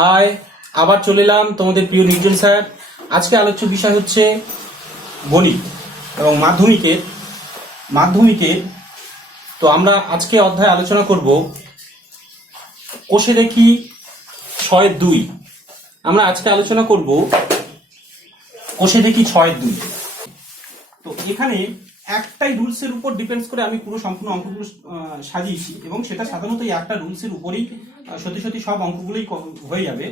High, আবার চলে এলাম তোমাদের প্রিয় নির্জন স্যার। আজকে আলোচ্য বিষয় হচ্ছে গণিত এবং মাধ্যমিকের। তো আমরা আজকে অধ্যায় আলোচনা করব কোষে দেখি 6-2। আমরা আজকে আলোচনা করব কোষে দেখি 6-2। তো এখানে একটাই রুলসের উপর ডিপেন্ডস করে আমি পুরো সম্পূর্ণ অঙ্কগুলো সাজিয়েছি এবং সেটা সাধারণত এই একটা রুলসের উপরেই সত্যি সত্যি সব অঙ্কগুলোই হয়ে যাবে।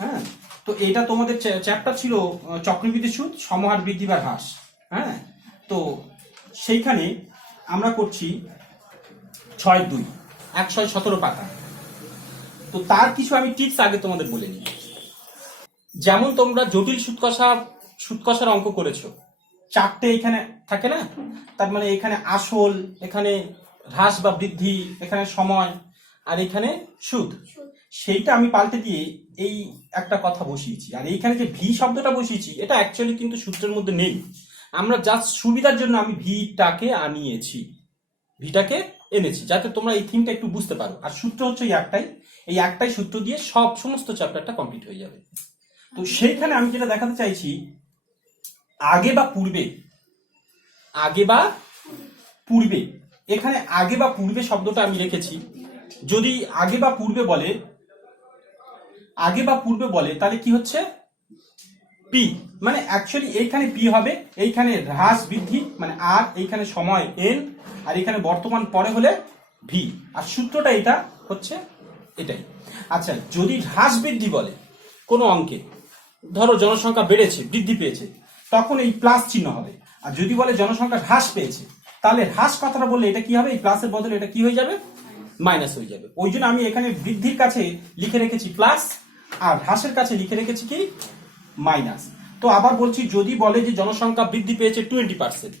হ্যাঁ, তো এটা তোমাদের চ্যাপ্টার ছিল চক্রবৃদ্ধি সুদ, সমহার বৃদ্ধি বা হ্রাস। হ্যাঁ, তো সেইখানে আমরা করছি 6-2, 117 পাতা। তো তার কিছু আমি টিপস আগে তোমাদের বলে নিই। যেমন তোমরা জটিল সুদ কষার অঙ্ক করেছো, 4টে এখানে থাকে না, তার মানে এখানে আসল, এখানে হ্রাস বা বৃদ্ধি, এখানে সময়, আর এখানে সুদ। সেইটা আমি পাল্টে দিয়ে এই একটা কথা বসিয়েছি, আর এইখানে যে ভি শব্দটা বসিয়েছি এটা অ্যাকচুয়ালি কিন্তু সূত্রের মধ্যে নেই। আমরা জাস্ট সুবিধার জন্য আমি ভিটাকে এনেছি যাতে তোমরা এই থিমটা একটু বুঝতে পারো। আর সূত্র হচ্ছে এই একটাই সূত্র দিয়ে সমস্ত চ্যাপ্টারটা কমপ্লিট হয়ে যাবে। তো সেইখানে আমি যেটা দেখাতে চাইছি, আগে বা পূর্বে, এখানে আগে বা পূর্বে শব্দটা আমি রেখেছি। যদি আগে বা পূর্বে বলে তাহলে কি হচ্ছে, পি, মানে অ্যাকচুয়ালি এইখানে পি হবে, এইখানে হ্রাস বৃদ্ধি মানে আর, এইখানে সময় এন, আর এখানে বর্তমান পরে হলে ভি, আর সূত্রটা এটা হচ্ছে এটাই। আচ্ছা, যদি হ্রাস বৃদ্ধি বলে কোনো অঙ্কে, ধরো জনসংখ্যা বেড়েছে, বৃদ্ধি পেয়েছে, তখন এই প্লাস চিহ্ন হবে। আর যদি বলে জনসংখ্যা হ্রাস পেয়েছে, তাহলে হ্রাস কথাটা বললে এটা কি হবে, এই প্লাসের বদলে এটা কি হয়ে যাবে, মাইনাস হয়ে যাবে। ওই জন্য আমি এখানে বৃদ্ধির কাছে লিখে রেখেছি প্লাস, আর হ্রাসের কাছে লিখে রেখেছি কি, মাইনাস। তো আবার বলছি, যদি বলে যে জনসংখ্যা বৃদ্ধি পেয়েছে 20%,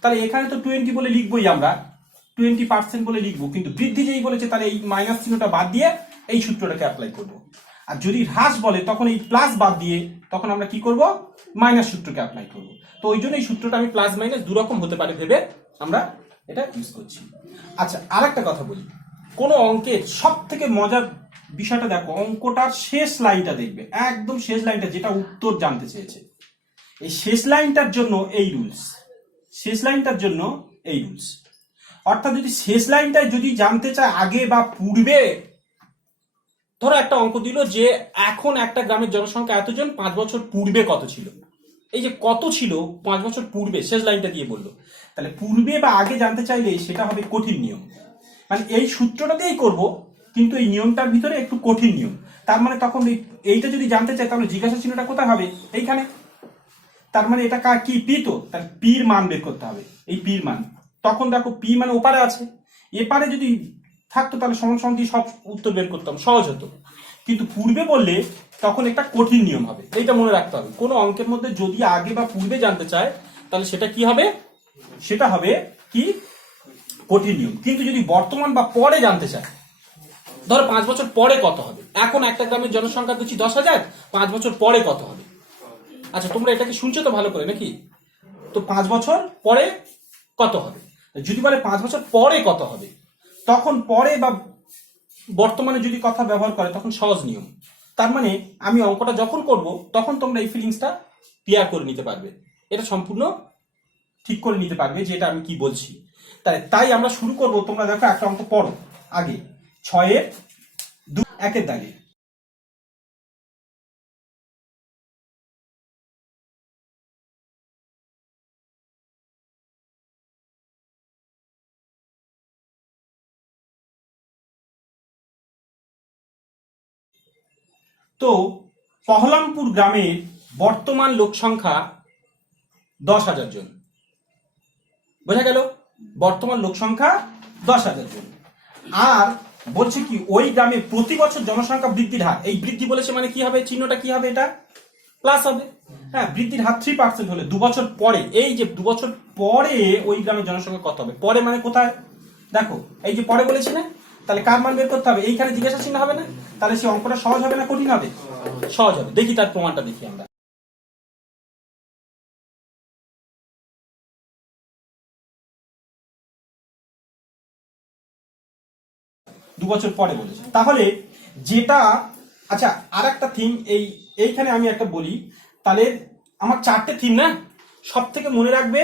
তাহলে এখানে তো 20 বলে লিখবোই, আমরা 20% বলে লিখবো, কিন্তু বৃদ্ধি যেই বলেছে তাহলে এই মাইনাস চিহ্নটা বাদ দিয়ে এই সূত্রটাকে অ্যাপ্লাই করব। আর যদি হ্রাস বলে তখন এই প্লাস বাদ দিয়ে তখন আমরা কি করব, মাইনাস সূত্রকে অ্যাপ্লাই করব। তো ওই জন্য এই সূত্রটা আমি প্লাস মাইনাস দুরকম হতে পারে ভেবে আমরা এটা ইউজ করছি। আচ্ছা, আরেকটা কথা বলি, কোন অঙ্কের সব থেকে মজার বিষয়টা দেখো, অঙ্কটার শেষ লাইনটা দেখবে, একদম শেষ লাইনটা যেটা উত্তর জানতে চেয়েছে, এই শেষ লাইনটার জন্য এই রুলস। অর্থাৎ যদি শেষ লাইনটায় যদি জানতে চায় আগে বা পূর্বে, ধরো একটা অঙ্ক দিল যে এখন একটা গ্রামের জনসংখ্যা এতজন, 5 বছর পূর্বে কত ছিল। এই যে কত ছিল 5 বছর পূর্বে, শেষ লাইনটা দিয়ে বললো, তাহলে পূর্বে বা আগে জানতে চাইলে সেটা হবে কঠিন নিয়ম। মানে এই সূত্রটা দিয়েই করব, কিন্তু এই নিয়মটার ভিতরে একটু কঠিন নিয়ম। তার মানে তখন এইটা যদি জানতে চাই তাহলে জিজ্ঞাসা চিহ্নটা কোথায় হবে, এইখানে। তার মানে এটা কি পি, তো তাহলে পির মান বের করতে হবে, এই পির মান। তখন দেখো পি মানে ওপারে আছে, এপারে যদি থাকতো তাহলে সমান সমান দিয়ে সব উত্তর বের করতাম, সহজ হতো। কিন্তু পূর্বে বললে তখন একটা কঠিন নিয়ম হবে, এইটা মনে রাখতে হবে। কোনো অঙ্কের মধ্যে যদি আগে বা পূর্বে জানতে চায় তাহলে সেটা কি হবে, সেটা হবে কি, কঠিন নিয়ম। কিন্তু যদি বর্তমান বা পরে জানতে চায়, ধরো 5 বছর পরে কত হবে, এখন একটা গ্রামের জনসংখ্যা দিচ্ছি 10,000, 5 বছর পরে কত হবে। আচ্ছা, তোমরা এটাকে শুনছো তো ভালো করে নাকি? তো 5 বছর পরে কত হবে, যদি বলে 5 বছর পরে কত হবে, তখন পরে বা বর্তমানে যদি কথা ব্যবহার করে তখন সহজ নিয়ম। তার মানে আমি অঙ্কটা যখন করব তখন তোমরা এই ফিলিংসটা ক্লিয়ার করে নিতে পারবে, এটা সম্পূর্ণ ঠিক করে নিতে পারবে যে এটা আমি কি বলছি। তাই আমরা শুরু করব। তোমরা দেখো একটা অঙ্ক পড়ো আগে, 6-2 1 দাগে। তো পহলামপুর গ্রামের বর্তমান লোক সংখ্যা 10,000 জন। বোঝা গেল, বর্তমান লোক সংখ্যা 10,000 জন। আর বলছে কি, ওই গ্রামে প্রতি বছর জনসংখ্যা বৃদ্ধির হার, এই বৃদ্ধি বলেছে মানে কি হবে, চিহ্নটা কি হবে, এটা প্লাস হবে। হ্যাঁ, বৃদ্ধির হার 3% হলে 2 বছর পরে, এই যে 2 বছর পরে ওই গ্রামের জনসংখ্যা কত হবে, পরে মানে কোথায়, দেখো এই যে পরে বলেছি না, তাহলে কার মান বের করতে হবে, এইখানে জিজ্ঞাসা চিহ্ন হবে না, তাহলে সেই অঙ্কটা সহজ হবে না কঠিন হবে, সহজ হবে। দেখি তার প্রমাণটা দেখি আমরা। 2 বছর পরে বলেছে, তাহলে যেটা আচ্ছা আর একটা থিম এইখানে আমি একটা বলি, তাহলে আমার 4টে থিম না, সব থেকে মনে রাখবে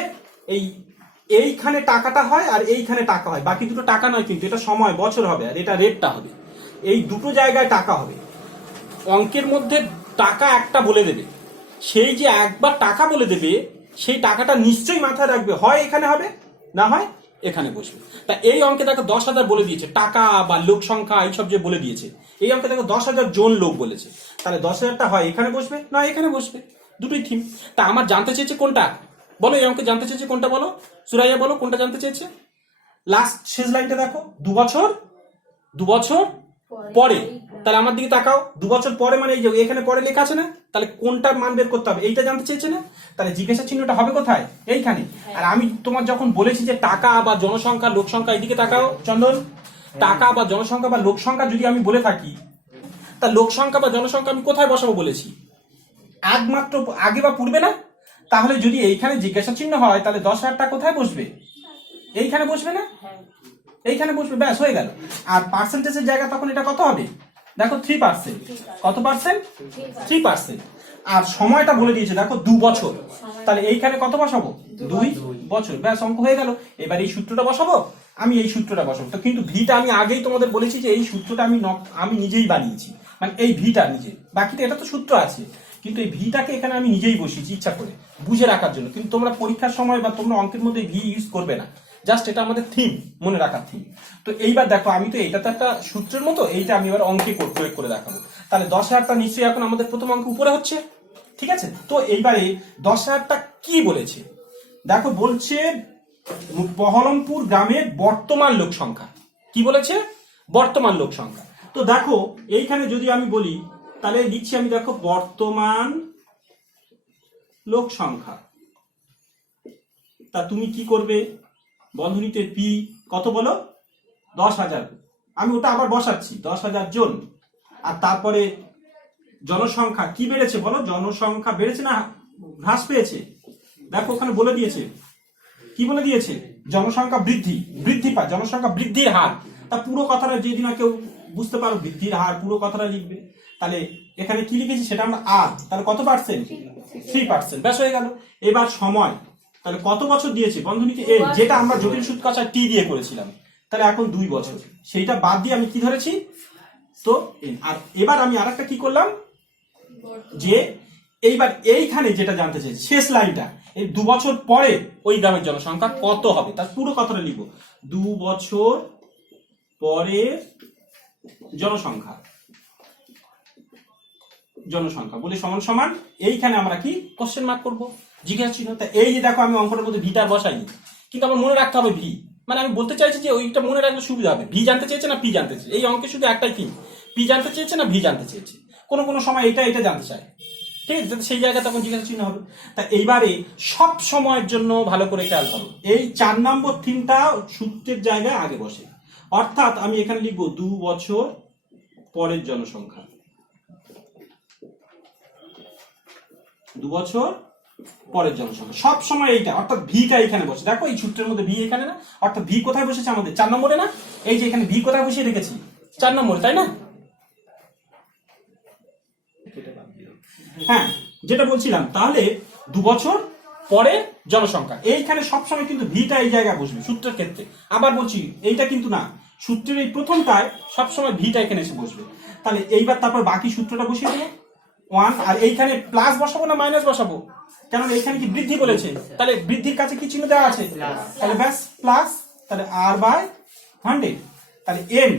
এইখানে টাকাটা হয় আর এইখানে টাকা হয়, বাকি দুটো টাকা নয় কিন্তু, এটা সময় বছর হবে আর এটা রেটটা হবে, এই দুটো জায়গায় টাকা হবে। অঙ্কের মধ্যে টাকা একটা বলে দেবে, সেই যে একবার টাকা বলে দেবে সেই টাকাটা নিশ্চয়ই মাথায় রাখবে, হয় এখানে হবে না হয় এখানে বসবে। তা এই অঙ্কে দেখো 10,000 বলে দিয়েছে, টাকা বা লোক সংখ্যা এইসব যে বলে দিয়েছে, এই অঙ্কে দেখো 10,000 জন লোক বলেছে, তাহলে 10,000টা হয় এখানে বসবে না এখানে বসবে, দুটোই থিম। তা আমার জানতে চেয়েছে কোনটা, বলো এই অঙ্কে জানতে চেয়েছে কোনটা, বলো সুরাইয়া বলো কোনটা জানতে চেয়েছে। লাস্ট শেষ লাইনটা দেখো, 2 বছর পরে, তাহলে আমার দিকে তাকাও, 2 বছর পরে মানে এই যে এখানে পরে লেখা আছে না, তাহলে কোনটার মান বের করতে হবে এইটা জানতে চেয়েছে না, তাহলে জিজ্ঞাসা চিহ্নটা হবে কোথায়, এইখানে। আর আমি তোমার যখন বলেছি যে টাকা বা জনসংখ্যা লোক সংখ্যা, এইদিকে তাকাও চন্দন, টাকা বা জনসংখ্যা বা লোক সংখ্যা যদি আমি বলে থাকি, তা লোক সংখ্যা বা জনসংখ্যা আমি কোথায় বসাবো বলেছি, একমাত্র আগে বা পূর্বে না, তাহলে যদি এইখানে জিজ্ঞাসা চিহ্ন হয় তাহলে 10,000টা কোথায় বসবে, এইখানে বসবে না, এইখানে বসবে, ব্যাস হয়ে গেল। আর পার্সেন্টেজের জায়গা তখন এটা কত হবে, দেখো 3%, কত পার্সেন্ট, 3%। আর সময়টা বলে দিয়েছে দেখো 2 বছর, তাহলে এইখানে কত বসাবো, 2 বছর, ব্যাস অঙ্ক হয়ে গেল। এবার এই সূত্রটা বসাবো, আমি এই সূত্রটা বসাবো, তো কিন্তু ভিটা আমি আগেই তোমাদের বলেছি যে এই সূত্রটা আমি নিজেই বানিয়েছি, মানে এই ভিটা নিজে, বাকিটা এটা তো সূত্র আছে, কিন্তু এই ভিটাকে এখানে আমি নিজেই বসিয়েছি ইচ্ছা করে বুঝে রাখার জন্য, কিন্তু তোমরা পরীক্ষার সময় বা তোমরা অঙ্কের মধ্যে ভি ইউজ করবে না, জাস্ট এটা আমাদের থিম, মনে রাখার থিম। তো এইবার দেখো আমি তো এটা তো একটা সূত্রের মতো, এইটা আমি এবার অঙ্কে প্রয়োগ করে দেখাবো, তাহলে 10,000টা নিশ্চয়ই এখন আমাদের প্রথম অঙ্ক উপরে হচ্ছে, ঠিক আছে। তো এইবারে 10,000টা কি বলেছে দেখো, বলছে বহরমপুর গ্রামের বর্তমান লোক সংখ্যা, কি বলেছে, বর্তমান লোক সংখ্যা। তো দেখো এইখানে যদি আমি বলি তাহলে লিখছি আমি, দেখো বর্তমান লোক সংখ্যা, তা তুমি কি করবে, বন্ধনীতে পি কত বলো, 10,000, আমি ওটা আবার বসাচ্ছি 10,000 জন, আর তারপরে জনসংখ্যা কি বেড়েছে বলো, জনসংখ্যা বেড়েছে না হ্রাস পেয়েছে, দেখো ওখানে বলে দিয়েছে, কি বলে দিয়েছে, জনসংখ্যা বৃদ্ধি পায়, জনসংখ্যা বৃদ্ধির হার, তা পুরো কথাটা যদি না কেউ বুঝতে পারো বৃদ্ধির হার পুরো কথাটা লিখবে, তাহলে এখানে কি লিখেছি সেটা আমরা আর, তাহলে কত পার্সেন্ট, 3%, ব্যাস হয়ে গেল। এবার সময়, তাহলে কত বছর দিয়েছে বন্ধনীতে এই, যেটা আমরা জটিল সূত্র কষা টি দিয়ে করেছিলাম, তাহলে এখন 2 বছর, সেইটা বাদ দিয়ে আমি কি ধরেছি, তো আর এবার আমি আরেকটা কি করলাম, যে এইবার এইখানে যেটা জানতে চাই শেষ লাইনটা, এই 2 বছর পরে ওই গ্রামের জনসংখ্যা কত হবে, তার পুরো কথাটা লিখবো, 2 বছর পরে জনসংখ্যা বলে সমান সমান, এইখানে আমরা কি কোশ্চেন মার্ক করবো, জিজ্ঞাসা চিহ্ন। তা এই যে দেখো আমি অঙ্কটার মধ্যে ভিটা বসাইনি, কিন্তু আমার মনে রাখতে হবে ভি, মানে আমি বলতে চাইছি যে ওইটা মনে রাখলে সুবিধা হবে, ভি জানতে চেয়েছে না পি জানতে চেয়েছে, এই অঙ্কে শুধু একটাই থিম, পি জানতে চেয়েছে না ভি জানতে চেয়েছে, কোনো সময় এটা জানতে চায়, ঠিক আছে, সেই জায়গায় তখন জিজ্ঞাসা চিহ্ন হবে। তা এইবারে সব সময়ের জন্য ভালো করে খেয়াল করো, এই 4 নম্বর থিমটা সূত্রের জায়গায় আগে বসে, অর্থাৎ আমি এখানে লিখবো 2 বছর পরের জনসংখ্যা, 2 বছর পরের জনসংখ্যা, সব সময় এইটা, অর্থাৎ ভিটা এখানে বসে, দেখো এই সূত্রের মধ্যে ভি এখানে না, অর্থাৎ ভি কোথায় বসেছে আমাদের 4 নম্বরে না, এই যে এখানে ভি কোথায় বসিয়ে রেখেছি 4 নম্বরে, তাই না, হ্যাঁ যেটা বলছিলাম, তাহলে 2 বছর পরে জনসংখ্যা, এইখানে সবসময় কিন্তু ভিটা এই জায়গায় বসবে সূত্রের ক্ষেত্রে, আবার বলছি এইটা কিন্তু না, সূত্রের এই প্রথমটায় সবসময় ভিটা এখানে এসে বসবে। তাহলে এইবার তারপর বাকি সূত্রটা বসিয়ে দেবো 1, আর এইখানে প্লাস বসাবো না মাইনাস বসাবো, কারণ এইখানে কি বৃদ্ধি বলেছে, তাহলে বৃদ্ধির কাছে কি চিহ্ন দেওয়া আছে, তাহলে ব্যাস প্লাস, তাহলে r/100, তাহলে n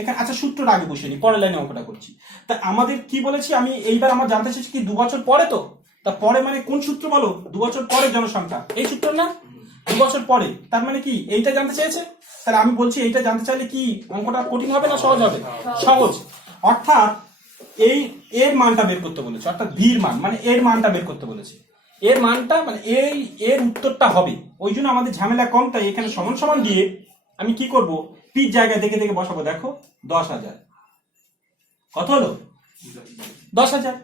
এখানে, আচ্ছা সূত্রটা আগে বসিয়ে নি, পরের লাইনে অঙ্কটা করছি। তা আমাদের কি বলেছি আমি, এইবার আমার জানতে চাইছি কি 2 বছর পরে, তো তা পরে মানে কোন সূত্র বলো, 2 বছর পরে জনসংখ্যা, এই সূত্র না, 2 বছর পরে, তার মানে কি এইটা জানতে চেয়েছে, তাহলে আমি বলছি এইটা জানতে চাইলে কি অঙ্কটা কঠিন হবে না সহজ হবে, সহজ, অর্থাৎ এই এর মানটা বের করতে বলেছে, অর্থাৎ ভির মান মানে এর মানটা বের করতে বলেছে, এর মানটা মানে এর উত্তরটা হবে, ওই জন্য আমাদের ঝামেলা কম, তাই এখানে সমান সমান দিয়ে আমি কি করব, পির জায়গায় দেখে দেখে বসাবো, দেখো 10,000, কত হলো 10,000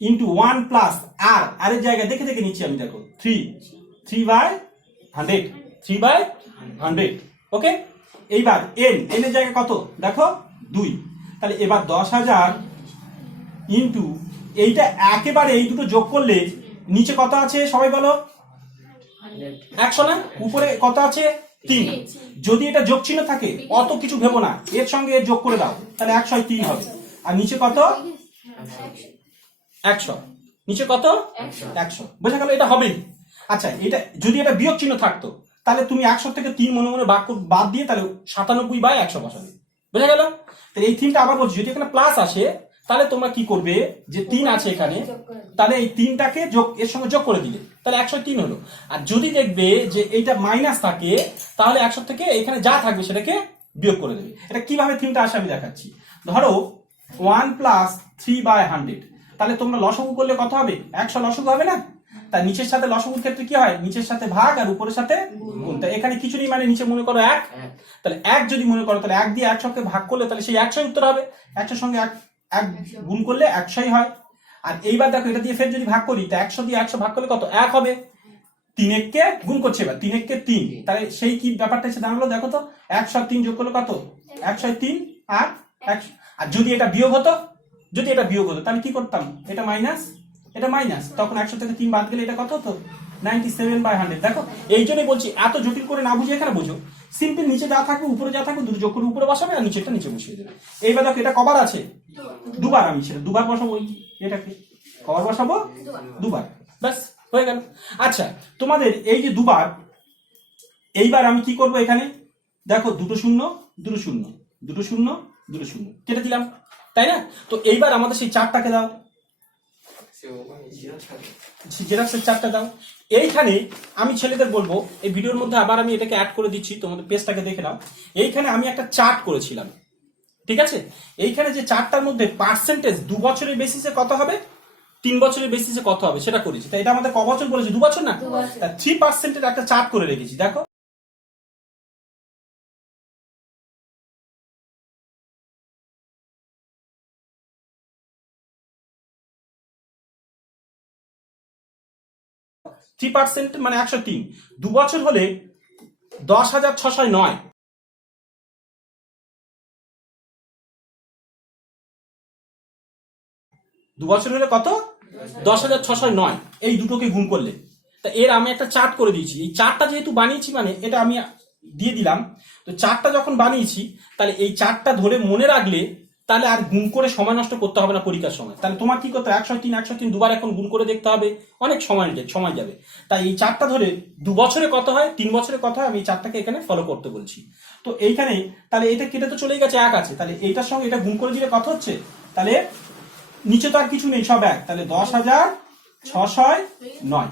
ইন্টু 1 প্লাস আর, এর জায়গায় দেখে দেখে নিচ্ছি আমি, দেখো 3/100, ওকে। এইবার এন এর জায়গায় কত দেখো 2, তাহলে এবার 10,000 ইন্টু এইটা একেবারে এই দুটো যোগ করলে নিচে কত আছে সবাই বলো? 100 না? উপরে কত আছে? 3। যদি এটা যোগ চিহ্ন থাকে অত কিছু ভেবো না, এর সঙ্গে এর যোগ করে দাও, তাহলে 103 হবে। আর নিচে কত? 100। নিচে কত? 100। বোঝা গেল? এটা হবেই। আচ্ছা, এটা যদি এটা বিয়োগ চিহ্ন থাকতো তাহলে তুমি 100 থেকে 3 মনে মনে বাদ দিয়ে তাহলে 97/100 বসাবে। বোঝা গেল? তাহলে এই 3টা আবার বলছি, যদি এখানে প্লাস আসে তাহলে তোমরা কি করবে, যে 3 আছে এখানে, তাহলে এই 3টাকে যোগ এর সঙ্গে যোগ করে দিলে তাহলে 103 হলো। আর যদি দেখবে যে এইটা মাইনাস থাকে তাহলে 100 থেকে এখানে যা থাকবে সেটাকে বিয়োগ করে দেবে। এটা কিভাবে 3টা আসে আমি দেখাচ্ছি। ধরো 1 + 3/100, তাহলে তোমরা লসাগু করলে কত হবে? 100 লসাগু হবে না? তার নিচের সাথে লসাগুর ক্ষেত্রে কি হয়? নিচের সাথে ভাগ আর উপরের সাথে গুণ। তাই এখানে কিছু নেই, মানে নিচে মনে করো 1, তাহলে 1 যদি মনে করো তাহলে 1 দিয়ে 100কে ভাগ করলে তাহলে সেই 100 উত্তর হবে। 100 সঙ্গে 1 গুণ করলে 100ই হয়। আর এইবার দেখো এটা দিয়ে ফের যদি ভাগ করি তা 100 দিয়ে 100 ভাগ করলে কত? 1 হবে। 3 কে গুণ করছে, এবার 3 কে 3, তাহলে সেই কি ব্যাপারটা এসে দাঁড়ালো দেখো তো? 100 আর 3 যোগ করলে কত? 103 আর 100। আর যদি এটা বিয়োগ হতো, তাহলে কি করতাম? এটা মাইনাস, এটা মাইনাস, তখন 100 থেকে 3 বাদ গেলে এটা কত হতো? 97/100। দেখো এই জন্যই বলছি এত জটিল করে না বুঝে এখানে বুঝো। সিম্পল, নিচে যা থাকবে উপরে যা থাকবে দুটো যোগ করে উপরে বসাবে আর নিচেরটা নিচে বসিয়ে দেবে। এইবার দেখো এটা কবার আছে? দুবার। আমি সেটা দুবার বসাবো, এটাকে কবার বসাবো? দুবার। ব্যাস হয়ে গেল। আচ্ছা, তোমাদের এই যে দুবার, এইবার আমি কি করব এখানে দেখো, দুটো শূন্য দুটো শূন্য দুটো শূন্য দুটো শূন্য কেটে দিলাম, তাই না? তো এইবার আমাদের সেই চারটাকে দাও, জেরক্সের চারটা দাও। এইখানে আমি ছেলেদের বলবো, এই ভিডিওর মধ্যে আবার আমি এটাকে অ্যাড করে দিচ্ছি, তোমাদের পেজটাকে দেখে নাও। এইখানে আমি একটা চার্ট করেছিলাম, ঠিক আছে? এইখানে যে চার্টটার মধ্যে পার্সেন্টেজ 2 বছরের বেসিসে কত হবে, 3 বছরের বেসিসে কত হবে সেটা করেছি। তাই এটা আমাদের ক বছর বলেছে? 2 বছর না? 3% একটা চার্ট করে রেখেছি, দেখো। থ্রি পার্সেন্ট মানে 103, 2 বছর হলে 10,609। 2 বছর হলে কত? 10,609। এই দুটোকে গুণ করলে তা এর আমি একটা চার্ট করে দিয়েছি। এই চার্টটা যেহেতু বানিয়েছি মানে এটা আমি দিয়ে দিলাম। তো চার্টটা যখন বানিয়েছি তাহলে এই চার্টটা ধরে মনে রাখলে তাহলে আর গুণ করে সময় নষ্ট করতে হবে না পরীক্ষার সময়। তাহলে তোমার কি করতে? 103 দুবার এখন গুণ করে দেখতে হবে, অনেক সময় যাবে। তাই এই চার্টটা ধরে 2 বছরে কত হয়, 3 বছরে কত হয়, আমি এই চার্টটাকে এখানে ফলো করতে বলছি। তো এইখানে তাহলে এটা কেটে তো চলেই গেছে, 1 আছে, তাহলে এইটার সঙ্গে এটা গুণ করে দিলে কত হচ্ছে? তাহলে নিচে তো আর কিছু নেই, সব 1, তাহলে 10,609।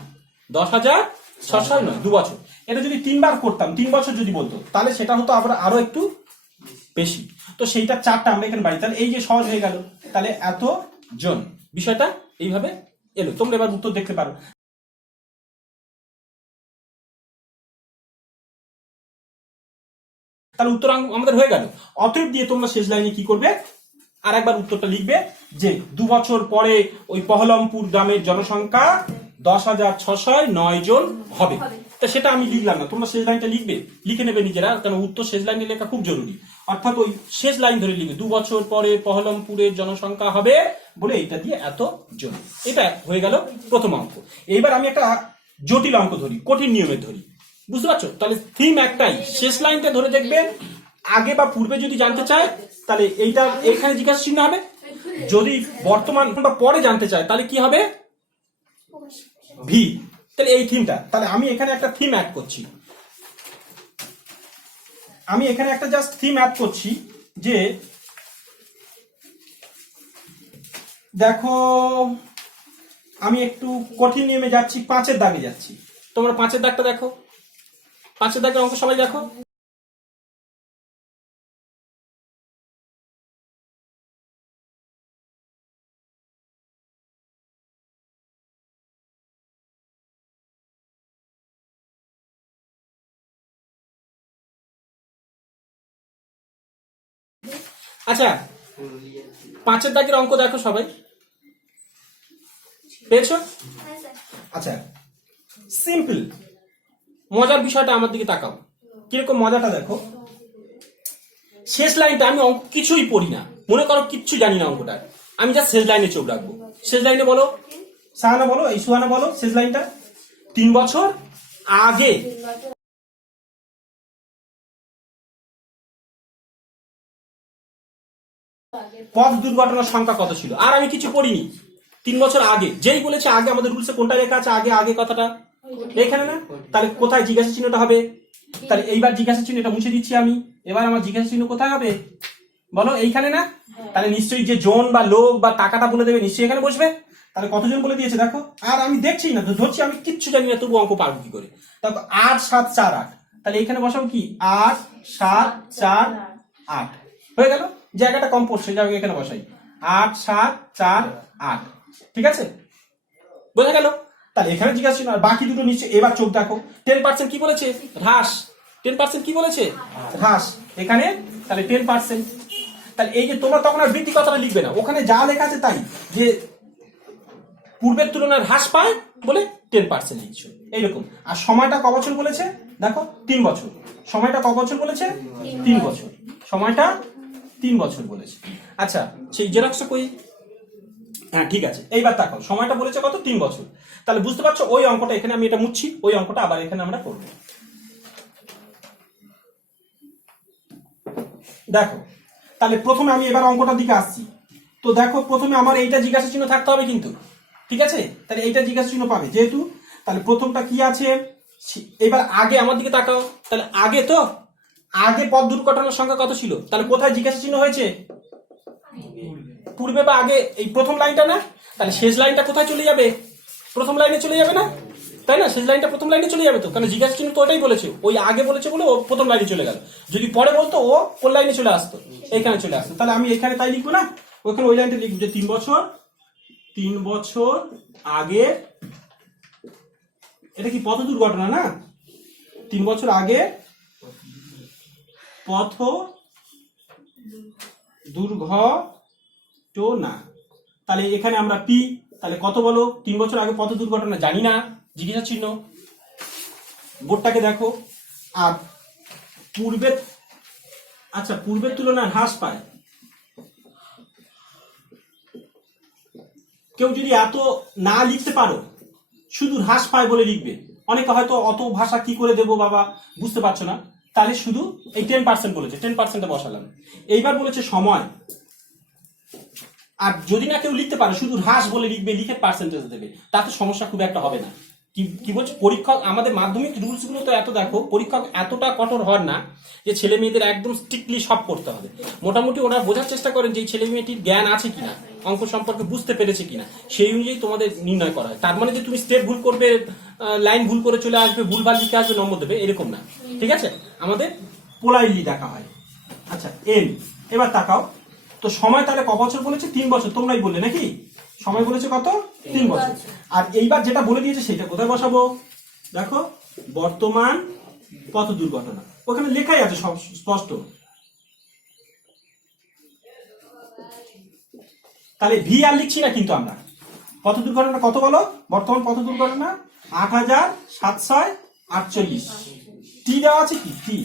10,609 2 বছর। এটা যদি 3 বার করতাম, 3 বছর যদি বলতো তাহলে সেটা হতো আরো একটু বেশি। তো সেইটা চারটা আমরা এখানে বাড়ি, তাহলে এই যে সহজ হয়ে গেল। তাহলে এত জন, বিষয়টা এইভাবে এলো। তোমরা এবার উত্তর দেখতে পারো। তাহলে উত্তর আমাদের হয়ে গেল। অতএব দিয়ে তোমরা শেষ লাইনে কি করবে, আর একবার উত্তরটা লিখবে যে 2 বছর পরে ওই পহলমপুর গ্রামের জনসংখ্যা 10,609 জন হবে। তা সেটা আমি লিখলাম না, তোমরা শেষ লাইনটা লিখবে, লিখে নেবে নিজেরা, কারণ উত্তর শেষ লাইনে লেখা খুব জরুরি। অর্থাৎ ওই শেষ লাইন ধরে লিখবে 2 বছর পরে পহলমপুরের জনসংখ্যা হবে বলে এইটা দিয়ে এত জন। এটা হয়ে গেল প্রথম অঙ্ক। এইবার আমি একটা জটিল অঙ্ক ধরি, কঠিন নিয়মে ধরি, বুঝতে পারছো? তাহলে থিম একটাই, শেষ লাইনটা ধরে দেখবে। আগে বা পূর্বে যদি জানতে চায় তাহলে এইটা এখানে জিজ্ঞাসা চিহ্ন হবে, যদি বর্তমান বা পরে জানতে চায় তাহলে কি হবে? ভি। তাহলে এই থিমটা, তাহলে আমি এখানে একটা থিম অ্যাড করছি, আমি এখানে একটা জাস্ট থিম অ্যাড করছি যে দেখো আমি একটু কঠিন নিয়মে যাচ্ছি, 5-এর দাগে যাচ্ছি। তোমরা 5-এর দাগটা দেখো, 5-এর দাগের অঙ্ক সবাই দেখো। আচ্ছা, 5-এর দাগের অঙ্ক দেখো সবাই, পেয়েছো? আচ্ছা, সিম্পল। মজার বিষয়টা আমার দিকে তাকাও, কিরকম মজাটা দেখো। শেষ লাইনটা আমি অঙ্ক কিছুই পড়ি না, মনে করো কিচ্ছু জানি না অঙ্কটা, আমি যা শেষ লাইনে চোখ রাখবো। শেষ লাইনে বলো, সাহানা বলো, এই সুহানা বলো শেষ লাইনটা। 3 বছর আগে পথ দুর্ঘটনার সংখ্যা কত ছিল? আর আমি কিছু পড়িনি। 3 বছর আগে, যেই বলেছে আগে, আমাদের রুলসে কোনটা লেখা আছে আগে? আগে কথাটা এখানে না? তাহলে কোথায় জিজ্ঞাসা চিহ্নটা হবে? তাহলে এইবার জিজ্ঞাসা চিহ্ন এটা মুছে দিচ্ছি আমি। এবার আমার জিজ্ঞাসা চিহ্ন কোথায় হবে বলো? এইখানে না? তাহলে নিশ্চয়ই যে জন বা লোক বা টাকাটা বলে দেবে, নিশ্চয়ই এখানে বসবে। তাহলে কতজন বলে দিয়েছে দেখো। আর আমি দেখছি না, ধরছি আমি কিচ্ছু জানি না, তবু অঙ্ক পারবো কি করে? দেখো 8 7 4 8, তাহলে এখানে বসাবো কি 8 7 4 8 হয়ে গেল। জায়গাটা কম পড়ছে, জায়গায় এখানে বসাই 8 7 4 8, ঠিক আছে, বোঝা গেল। তাহলে এখানে জিজ্ঞাসা ছিল, আর বাকি দুটো নিশ্চয়। এবার চোখ দেখো, 10% কি বলেছে? হ্রাস। 10% কি বলেছে? হ্রাস এখানে, তাহলে 10%। তাহলে এই যে তোমরা তখন আর বৃদ্ধি কথাটা লিখবে না, ওখানে যা লেখা আছে তাই, যে পূর্বের তুলনায় হ্রাস পায় বলে 10% লিখছো এইরকম। আর সময়টা ক বছর বলেছে দেখো? 3 বছর। সময়টা ক বছর বলেছে? 3 বছর। সময়টা 3 বছর বলেছে। আচ্ছা, সেই জেরক্সটা কই? হ্যাঁ ঠিক আছে, এইবার তাকাও, সময়টা বলেছে কত? 3 বছর। তাহলে বুঝতে পারছো ওই অঙ্কটা এখানে আমি এটা মুছছি, ওই অঙ্কটা আবার এখানে আমরা করব। দেখো, তাহলে প্রথমে আমি এবার অঙ্কটার দিকে আসছি। তো দেখো, প্রথমে আমার এইটা জিজ্ঞাসা চিহ্ন থাকতে হবে কিন্তু, ঠিক আছে? তাহলে এইটা জিজ্ঞাসা চিহ্ন পাবে যেহেতু। তাহলে প্রথমটা কি আছে? এবার আগে আমার দিকে তাকাও, তাহলে আগে তো আগে পথ দুর্ঘটনার সংখ্যা কত ছিল? তাহলে কোথায় জিজ্ঞাসা চিহ্ন হয়েছে? পূর্বে বা আগে, এই প্রথম লাইনটা না? তাহলে শেষ লাইনটা কোথায় চলে যাবে? প্রথম লাইনে চলে যাবে না, তাই না? শেষ লাইনটা প্রথম লাইনে চলে যাবে তো, কারণ জিজ্ঞাসা চিহ্ন তো ওটাই বলেছে, ওই আগে বলেছে বলে ও প্রথম লাইনে চলে গেল। যদি পরে বলতো ও কোন লাইনে চলে আসতো? এখানে চলে আসতো। তাহলে আমি এখানে তাই লিখবো না, ওখানে ওই লাইনটা লিখবো যে 3 বছর আগে। এটা কি পথ দুর্ঘটনা না? 3 বছর আগে পথ দুর্ঘটনা। তাহলে এখানে আমরা পি, তাহলে কত বলো? 3 বছর আগে পথ দুর্ঘটনা জানি না, জিজ্ঞাসা চিহ্ন। বোর্ডটাকে দেখো। আর পূর্বের, আচ্ছা পূর্বের তুলনায় হ্রাস পায়। কেউ যদি এত না লিখতে পারো, শুধু হ্রাস পায় বলে লিখবে, অনেকে হয়তো অত ভাষা কি করে দেবো বাবা বুঝতে পারছো না, তাহলে শুধু এই 10% বলেছে, 10% বসালাম। এইবার বলেছে সময়। আর যদি না কেউ লিখতে পারে, শুধু হ্রাস বলে লিখবে, লিখে পার্সেন্টেজ দেবে, তাতে সমস্যা খুব একটা হবে না। কি বলছে পরীক্ষক, আমাদের মাধ্যমিক রুলস গুলো তো এত দেখো, পরীক্ষক এতটা কঠোর হন না যে ছেলে মেয়েদের একদম স্ট্রিক্টলি সব করতে হবে। মোটামুটি ওরা বোঝার চেষ্টা করেন যে ছেলে মেয়েটির জ্ঞান আছে কিনা, অঙ্ক সম্পর্কে বুঝতে পেরেছে কিনা, সেই অনুযায়ী তোমাদের নির্ণয় করা হয়। তার মানে যে তুমি স্টেপ ভুল করবে, লাইন ভুল করে চলে আসবে, ভুলভাল লিখে আসবে, নম্বর দেবে, এরকম না, ঠিক আছে? আমাদের পোলাইটলি দেখা হয়। আচ্ছা এন, এবার তাকাও তো, সময় তাহলে ক বছর বলেছে? 3 বছর, তোমরাই বললে নাকি? সময় বলেছে কত? 3 বছর। আর এইবার যেটা বলে দিয়েছে সেটা কোথায় বসাবো দেখো? বর্তমান পথ দুর্ঘটনা, ওখানে লেখাই আছে সব স্পষ্ট। তাহলে ভি আর লিখছি না কিন্তু আমরা। পথ দুর্ঘটনা কত বলো? বর্তমান পথ দুর্ঘটনা 8748। টি দেওয়া আছে কি? টি,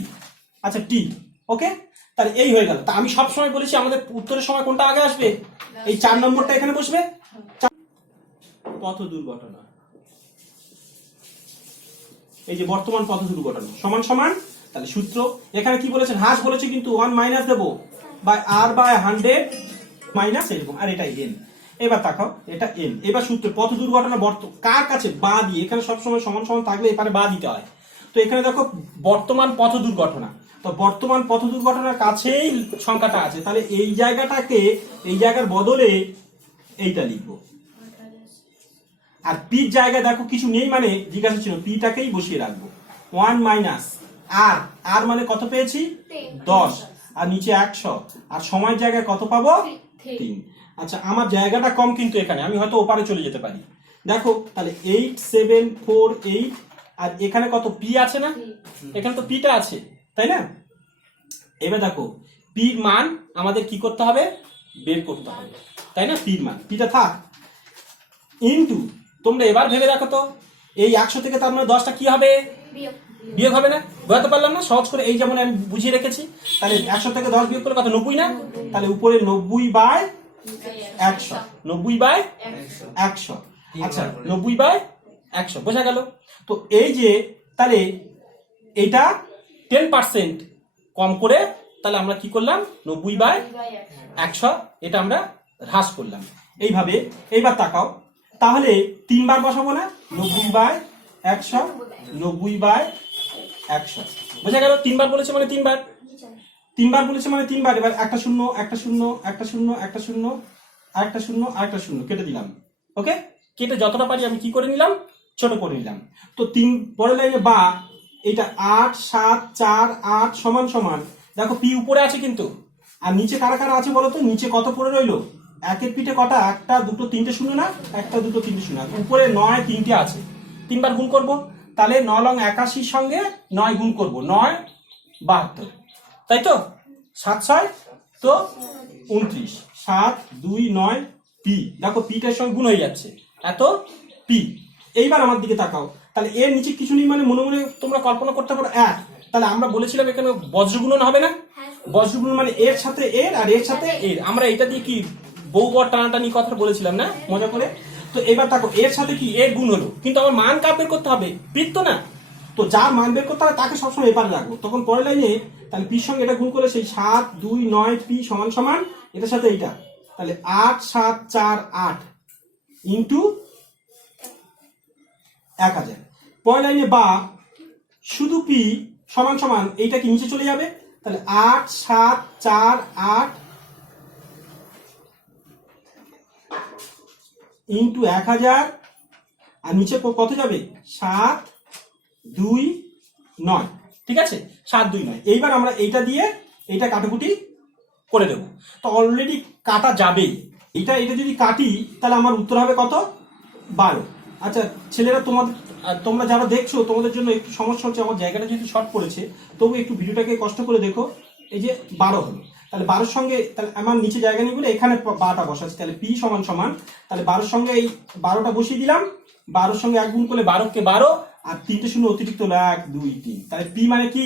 আচ্ছা টি, ওকে। তাহলে এই হয়ে গেল। তা আমি সব সময় বলেছি আমাদের উত্তরের সময় কোনটা আগে আসবে? এই 4 নম্বরটা এখানে বসবে। পথ দুর্ঘটনা, এই যে বর্তমান পথ দুর্ঘটনা সমান সমান, তাহলে সূত্র এখানে কি বলেছেন? হ্রাস বলেছে কিন্তু 1 মাইনাস দেবো বাই আর বাই 100 মাইনাস এরকম, আর এটাই এন। এবার তাকাও, এটা এন। এবার সূত্র পথ দুর্ঘটনা কার কাছে? বা দিয়ে, এখানে সবসময় সমান সমান থাকলে এপারে বা দিতে হয়। তো এখানে দেখো বর্তমান পথ দুর্ঘটনা, তো বর্তমান পথ দুর্ঘটনার কাছেই সংখ্যাটা আছে, তাহলে এই জায়গাটাকে, এই জায়গার বদলে এইটা লিখবো। আর পির জায়গায় দেখো কিছু নেই, মানে জিজ্ঞাসা ছিল, পিটাকেই বসিয়ে রাখবো। 1 মাইনাস আর, আর মানে কত পেয়েছি? 10, আর নিচে 100, আর সময়ের জায়গায় কত পাবো? 3। আচ্ছা আমার জায়গাটা কম কিন্তু এখানে, আমি হয়তো ওপারে চলে যেতে পারি। দেখো তাহলে 8748, আর এখানে কত? পি আছে না? এখানে তো পিটা আছে, তাই না? এবার দেখো পির মান আমাদের কি করতে হবে? বের করতে হবে, তাই না? পির মান, পিটা থাক, ইনটু, তোমরা এবার ভেবে দেখো তো, এই 100 থেকে তার মানে 10টা কি হবে? বিয়োগ হবে না? বোঝাতে পারলাম না? সহজ করে এই যেমন আমি বুঝিয়ে রেখেছি। তাহলে 100 থেকে 10 বিয়োগ করলে কত? 90 না? তাহলে উপরে 90/100, 90/100। আচ্ছা, 90/100 বোঝা গেল? তো এই যে তাহলে এটা 10% কম করে তাহলে আমরা কি করলাম? 90/100 এটা আমরা হ্রাস করলাম এইভাবে। এইবার তাকাও, তাহলে 3 বার বসাবো না? 90/100, 90/100 বোঝা গেল? 3 বার বলেছে মানে 3 বার, 3 বার বলেছে মানে 3 বার। এবার একটা শূন্য, একটা শূন্য, একটা শূন্য, একটা শূন্য, আরেকটা শূন্য, আরেকটা শূন্য কেটে দিলাম। ওকে, কেটে যতটা পারি আমি কি করে নিলাম? ছোট করে নিলাম। তো 3 পরের লাইনে বা এটা 8 7 4 8 সমান সমান, দেখো পি উপরে আছে কিন্তু, আর নিচে কারা কারা আছে বলো তো? নিচে কত পড়ে রইলো? একের পিঠে কটা? একটা দুটো তিনটে শূন্য না? একটা দুটো তিনটে শূন্য। উপরে 9 3টে আছে, 3 বার গুণ করব। তাহলে 9 লং 81 সঙ্গে 9 গুণ করব, 9 72, তাই তো? 7 6 তো 29, 7 2 9 পি। দেখো পিটার সঙ্গে গুণ হয়ে যাচ্ছে, এত পি। এইবার আমার দিকে তাকাও, তাহলে এর নিচে কিছু নেই মানে মনে মনে তোমরা কল্পনা করতে পারো 1। তাহলে আমরা বলেছিলাম এখানে বজ্রগুণন হবে না? বজ্রগুণন মানে এর সাথে এর আর এর সাথে এর। আমরা এটা দিয়ে কি বহুবার টানাটানি কথা বলেছিলাম না মজা করে? তো এবার দেখো এর সাথে কি এর গুণ হলো, কিন্তু আমার মান কার বের করতে হবে? পির তো না? তো যার মান বের করতে হবে তাকে সবসময় এপারে রাখবো। তখন পরের লাইনে তাহলে পির সঙ্গে এটা গুণ করলে সেই 7 2 9 পি সমান সমান এটার সাথে এইটা, তাহলে 8 7 4 8 ইন্টু 1000। পরের লাইনে বা শুধু পি সমান সমান এইটা কি নিচে চলে যাবে? তাহলে 8 7 4 8 ইন্টু 1000, আর নিচে কত যাবে? 7 2 9, ঠিক আছে? 7 2 9। এইবার আমরা এইটা দিয়ে এইটা কাটাকুটি করে দেবো। তো অলরেডি কাটা যাবেই, এটা যদি কাটি তাহলে আমার উত্তর হবে কত? 12। আচ্ছা ছেলেরা, তোমরা যারা দেখছো তোমাদের জন্য একটু সমস্যা হচ্ছে, আমার জায়গাটা যেহেতু শর্ট পড়েছে, তবু একটু ভিডিওটাকে কষ্ট করে দেখো। এই যে 12 হলো, তাহলে 12 সঙ্গে তাহলে আমার নিচে জায়গা নেই বলে এখানে 12টা বসাচ্ছি। তাহলে পি সমান সমান তাহলে 12 সঙ্গে এই 12টা বসিয়ে দিলাম, 12 সঙ্গে 1 গুণ করলে 12 কে 12, আর 3টে শূন্য অতিরিক্ত হলো 1 2 3। তাহলে পি মানে কি?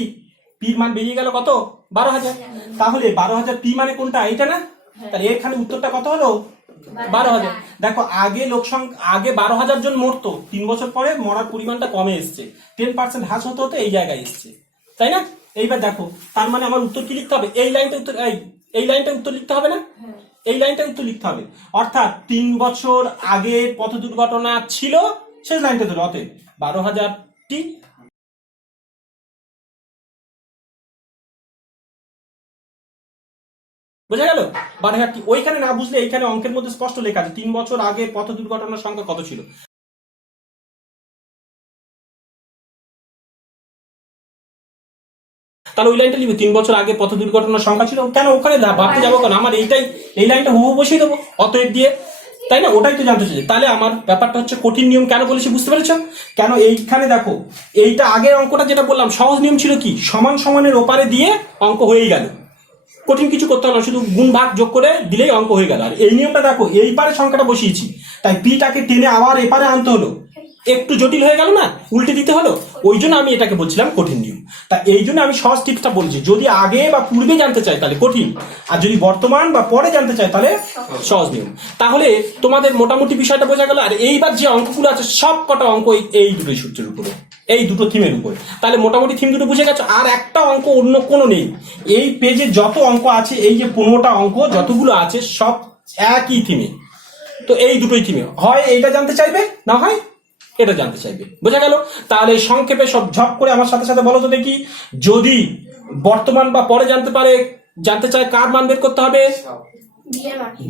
পির মান বেরিয়ে গেল কত? 12,000। তাহলে 12,000 পি মানে কোনটা? এইটা না? তাহলে এখানে উত্তরটা কত হলো? 12,000। দেখো আগে আগে 12,000 জন মরতো, 3 বছর পরে মরার পরিমাণটা কমে এসছে, 10% হ্রাস হতে হতে এই জায়গায় এসছে, তাই না? এইবার দেখো তার মানে আমার উত্তর কি লিখতে হবে? এই লাইনটা উত্তর, এই লাইনটা উত্তর লিখতে হবে না? এই লাইনটা উত্তর লিখতে হবে। অর্থাৎ 3 বছর আগে পথ দুর্ঘটনা ছিল সেই লাইনটা ধরে, অতএব 12,000টি। বোঝা গেল? 12,000টি। ওইখানে না বুঝলে এইখানে অঙ্কের মধ্যে স্পষ্ট লেখা আছে 3 বছর আগে পথ দুর্ঘটনার সংখ্যা কত ছিল। তাহলে ওই লাইনটা লিখবে 3 বছর আগে পথ দুর্ঘটনার সংখ্যা ছিল। কেন ওখানে ভাবতে যাবো কেন? আমার এই লাইনটা হুবহু বসিয়ে দেবো অতএব দিয়ে, তাই না? ওটাই তো জানতে চাইছে। তাহলে আমার ব্যাপারটা হচ্ছে কঠিন নিয়ম কেন বলেছি বুঝতে পেরেছ? কেন এইখানে দেখো এইটা আগের অঙ্কটা যেটা বললাম সহজ নিয়ম ছিল কি? সমান সমানের ওপারে দিয়ে অঙ্ক হয়েই গেল, কঠিন কিছু করতে হবে না, শুধু গুণ ভাগ যোগ করে দিলেই অঙ্ক হয়ে গেল। আর এই নিয়মটা দেখো এই পারে সংখ্যাটা বসিয়েছি, তাই পিটাকে টেনে আবার এপারে আনতে হলো, একটু জটিল হয়ে গেল না? উল্টে দিতে হলো। ওই জন্য আমি এটাকে বলছিলাম কঠিন নিয়ম। তা এই জন্য আমি সহজ টিপসটা বলছি, যদি আগে বা পূর্বে জানতে চাই তাহলে কঠিন, আর যদি বর্তমান বা পরে জানতে চাই তাহলে সহজ নিয়ম। তাহলে তোমাদের মোটামুটি বিষয়টা বোঝা গেল। আর এইবার যে অঙ্কগুলো আছে সব কটা অঙ্ক এই দুটোই সূত্রের উপরে, এই দুটো থিমের উপরে। তাহলে মোটামুটি থিম দুটো বুঝে গেছো। আর একটা অঙ্ক অন্য কোনো নেই। এই পেজে যত অঙ্ক আছে, এই যে 15টা অঙ্ক যতগুলো আছে সব একই থিমে। তো এই দুটোই থিমে, হয় এইটা জানতে চাইবে, না হয় এটা জানতে চাইবে। বোঝা গেল? তাহলে সংক্ষেপে সব ঝপ করে আমার সাথে সাথে বলো তো দেখি, যদি বর্তমান বা পরে জানতে চায় কার মান বের করতে হবে?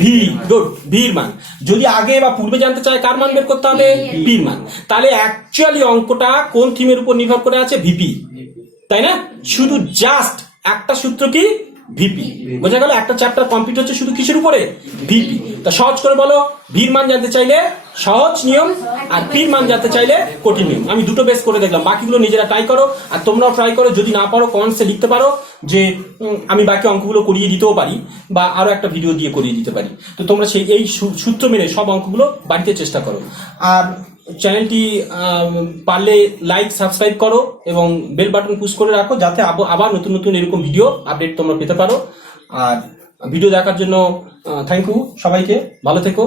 ভি। গুড, ভির মান। যদি আগে বা পূর্বে জানতে চায় কার মান বের করতে হবে? পির মান। তাহলে অ্যাকচুয়ালি অঙ্কটা কোন থিমের উপর নির্ভর করে আছে? ভিপি, তাই না? শুধু জাস্ট একটা সূত্র কি? ভিপি। বোঝা গেল? একটা চ্যাপ্টার কমপ্লিট হচ্ছে শুধু কিসের উপরে? ভিপি। তা সহজ করে বলো, ভির মান জানতে চাইলে সহজ নিয়ম, আর পির মান জানতে চাইলে কঠিন নিয়ম। আমি দুটো বেস করে দেখলাম, বাকিগুলো নিজেরা ট্রাই করো। আর তোমরাও ট্রাই করো, যদি না পারো কমেন্টসে লিখতে পারো যে আমি বাকি অঙ্কগুলো করিয়ে দিতেও পারি, বা আরো একটা ভিডিও দিয়ে করিয়ে দিতে পারি। তো তোমরা এই সূত্র মেনে সব অঙ্কগুলো বাড়িতে চেষ্টা করো। আর চ্যানেলটি পারলে লাইক সাবস্ক্রাইব করো এবং বেল বাটন পুশ করে রাখো, যাতে আবার নতুন নতুন এরকম ভিডিও আপডেট তোমরা পেতে পারো। আর ভিডিও দেখার জন্য থ্যাংক ইউ সবাইকে, ভালো থেকো।